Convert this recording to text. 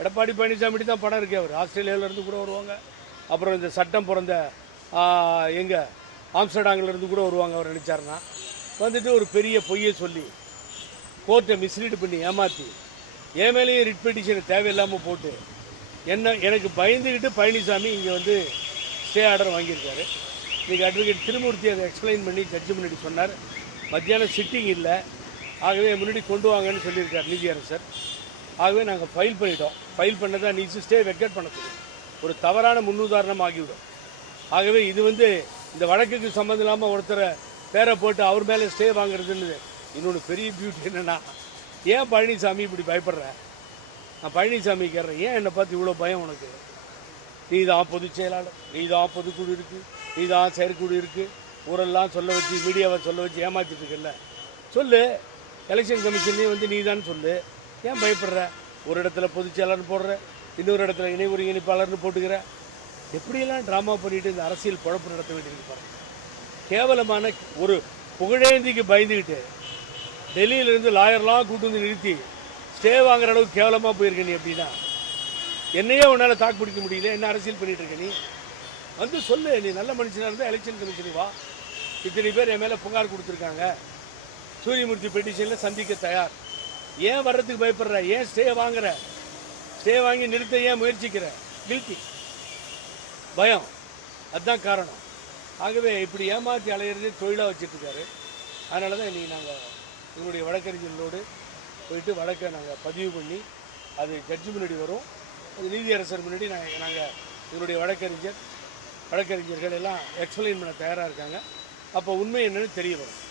எடப்பாடி பழனிசாமி தான் படம் இருக்கு. அவர் ஆஸ்திரேலியாவிலேருந்து கூட வருவாங்க. அப்புறம் இந்த சட்டம் பிறந்த எங்கே ஆம்ஸ்டர்டாங்கிலேருந்து கூட வருவாங்க. அவர் நினச்சாருன்னா வந்துட்டு ஒரு பெரிய பொய்யை சொல்லி கோர்ட்டை மிஸ்லீடு பண்ணி ஏமாற்றி என் மேலேயும் ரிட் பெட்டிஷனை தேவையில்லாமல் போட்டு எனக்கு பயந்துக்கிட்டு பழனிசாமி இங்கே வந்து ஸ்டே ஆர்டர் வாங்கியிருக்காரு. இன்றைக்கி அட்வொகேட் திருமூர்த்தி அதை எக்ஸ்பிளைன் பண்ணி ஜட்ஜு முன்னாடி சொன்னார். மத்தியானம் சிட்டிங் இல்லை, ஆகவே முன்னாடி கொண்டு வாங்கன்னு சொல்லியிருக்கார் நீதியரசர். ஆகவே நாங்கள் ஃபைல் பண்ணிட்டோம். ஃபைல் பண்ணதை நீச்சு ஸ்டே வெக்கேட் பண்ண சொல்லி ஒரு தவறான முன்னுதாரணம் ஆகிவிடும். ஆகவே இது வந்து இந்த வழக்குக்கு சம்மந்தம் இல்லாமல் ஒருத்தரை பேரை போட்டு அவர் மேலே ஸ்டே வாங்குறதுன்னு இன்னொன்று பெரிய பியூட்டி என்னென்னா, ஏன் பழனிசாமி இப்படி பயப்படுற? நான் பழனிசாமி கேட்குறேன், ஏன் என்னை பார்த்து இவ்வளோ பயம் உனக்கு? நீ தான் பொதுச் செயலாளர், நீ தான் பொதுக்குழு இருக்குது, நீ தான் செயற்குழு இருக்குது, ஊரெல்லாம் சொல்ல வச்சு மீடியாவை சொல்ல வச்சு ஏமாற்றிட்டு இருக்கல. சொல்லு, எலெக்ஷன் கமிஷன்லேயும் வந்து நீ தான் சொல்லு. ஏன் பயப்படுற? ஒரு இடத்துல பொதுச் செயலாளர்னு போடுற, இன்னொரு இடத்துல இணை ஒருங்கிணைப்பாளர்னு போட்டுக்கிற. எப்படியெல்லாம் ட்ராமா பண்ணிட்டு இந்த அரசியல் குழப்பம் நடத்த வேண்டியிருக்கு பாருங்க. கேவலமான ஒரு புகழேந்திக்கு பயந்துக்கிட்டு டெல்லியிலேருந்து லாயர்லாம் கூட்டு வந்து நிறுத்தி ஸ்டே வாங்குற அளவுக்கு கேவலமாக போயிருக்க நீ. அப்படின்னா என்னையே உன்னால் தாக்கு பிடிக்க முடியல, என்ன அரசியல் பண்ணிட்டு இருக்க நீ? வந்து சொல்லு, நீ நல்ல மனுஷனாக இருந்தால் எலெக்ஷன் கமிஷனுக்கு வா. இத்தனை பேர் என் மேலே புகார் கொடுத்துருக்காங்க, சூரியமூர்த்தி பெட்டிஷனில் சந்திக்க தயார். ஏன் வர்றதுக்கு பயப்படுற? ஏன் ஸ்டே வாங்குற? ஸ்டே வாங்கி நிறுத்த ஏன் முயற்சிக்கிற? கில்ட்டி, பயம், அதுதான் காரணம். ஆகவே இப்படி ஏமாற்றி அலையிறதே தொழிலாக வச்சுட்ருக்காரு. அதனால தான் இன்றைக்கி நாங்கள் எங்களுடைய வழக்கறிஞர்களோடு போயிட்டு வழக்கை நாங்கள் பதிவு பண்ணி அது ஜட்ஜு முன்னாடி வரும். அது நீதியரசர் முன்னாடி நாங்கள் எங்களுடைய வழக்கறிஞர்கள் எல்லாம் எக்ஸ்பிளைன் பண்ண தயாராக இருக்காங்க. அப்போ உண்மை என்னன்னு தெரிய வரும்.